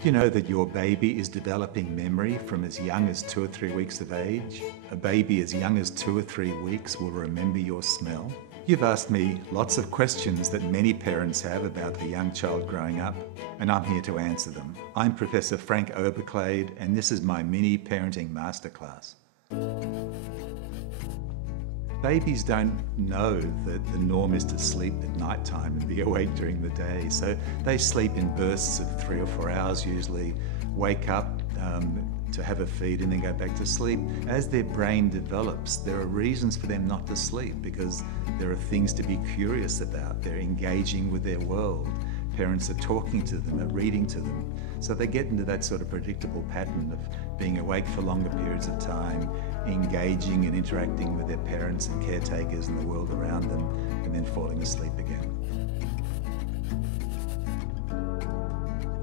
Did you know that your baby is developing memory from as young as 2 or 3 weeks of age? A baby as young as 2 or 3 weeks will remember your smell. You've asked me lots of questions that many parents have about the young child growing up, and I'm here to answer them. I'm Professor Frank Oberklaid, and this is my mini parenting masterclass. Babies don't know that the norm is to sleep at night time and be awake during the day. So they sleep in bursts of 3 or 4 hours usually, wake up to have a feed and then go back to sleep. As their brain develops, there are reasons for them not to sleep because there are things to be curious about. They're engaging with their world. Parents are talking to them, are reading to them. So they get into that sort of predictable pattern of being awake for longer periods of time, engaging and interacting with their parents and caretakers and the world around them, and then falling asleep again.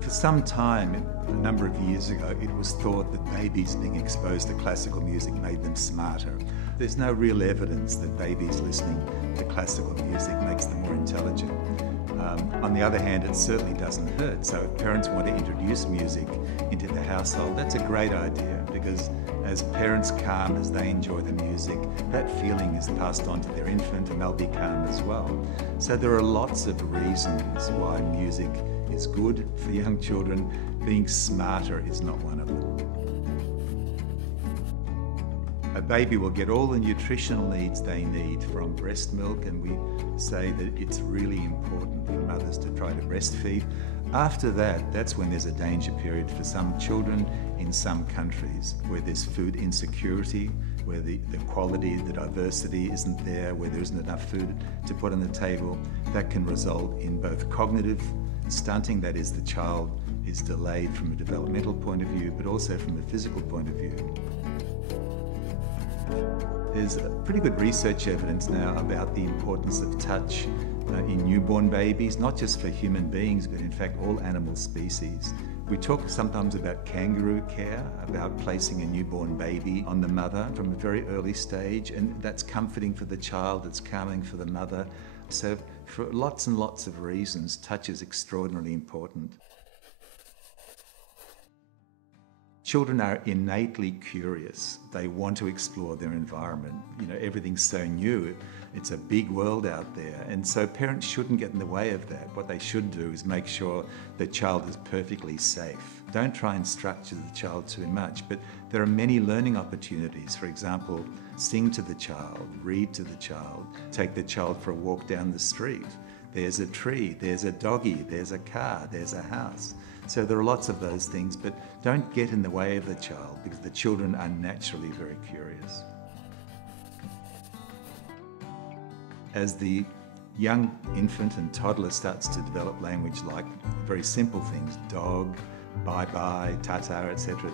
For some time, a number of years ago, it was thought that babies being exposed to classical music made them smarter. There's no real evidence that babies listening to classical music makes them more intelligent. On the other hand, it certainly doesn't hurt. So if parents want to introduce music into the household, that's a great idea because as parents calm, as they enjoy the music, that feeling is passed on to their infant and they'll be calm as well. So there are lots of reasons why music is good for young children. Being smarter is not one of them. A baby will get all the nutritional needs they need from breast milk, and we say that it's really important for mothers to try to breastfeed. After that, that's when there's a danger period for some children in some countries where there's food insecurity, where the quality, the diversity isn't there, where there isn't enough food to put on the table. That can result in both cognitive stunting, that is, the child is delayed from a developmental point of view, but also from a physical point of view. There's pretty good research evidence now about the importance of touch in newborn babies, not just for human beings, but in fact all animal species. We talk sometimes about kangaroo care, about placing a newborn baby on the mother from a very early stage, and that's comforting for the child, it's calming for the mother. So for lots and lots of reasons, touch is extraordinarily important. Children are innately curious. They want to explore their environment. You know, everything's so new. It's a big world out there. And so parents shouldn't get in the way of that. What they should do is make sure the child is perfectly safe. Don't try and structure the child too much, but there are many learning opportunities. For example, sing to the child, read to the child, take the child for a walk down the street. There's a tree, there's a doggy, there's a car, there's a house. So there are lots of those things, but don't get in the way of the child because the children are naturally very curious. As the young infant and toddler starts to develop language like very simple things, dog, bye-bye, ta-ta, etc.,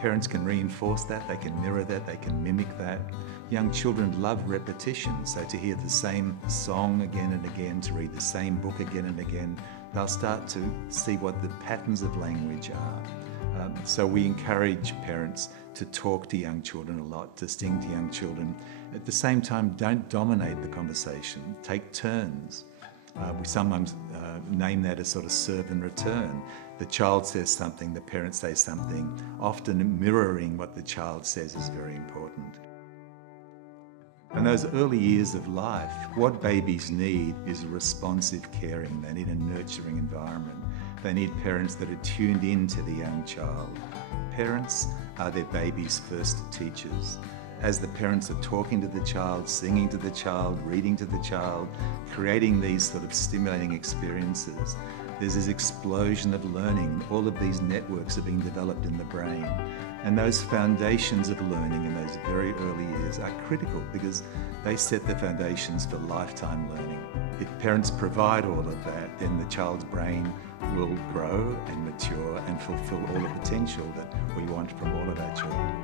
parents can reinforce that, they can mirror that, they can mimic that. Young children love repetition, so to hear the same song again and again, to read the same book again and again, they'll start to see what the patterns of language are. So we encourage parents to talk to young children a lot, to sing to young children. At the same time, don't dominate the conversation, take turns. We sometimes name that as sort of serve and return. The child says something, the parent says something. Often mirroring what the child says is very important. In those early years of life, what babies need is responsive caring. They need a nurturing environment. They need parents that are tuned in to the young child. Parents are their baby's first teachers. As the parents are talking to the child, singing to the child, reading to the child, creating these sort of stimulating experiences, there's this explosion of learning. All of these networks are being developed in the brain. And those foundations of learning in those very early years are critical because they set the foundations for lifetime learning. If parents provide all of that, then the child's brain will grow and mature and fulfill all the potential that we want from all of our children.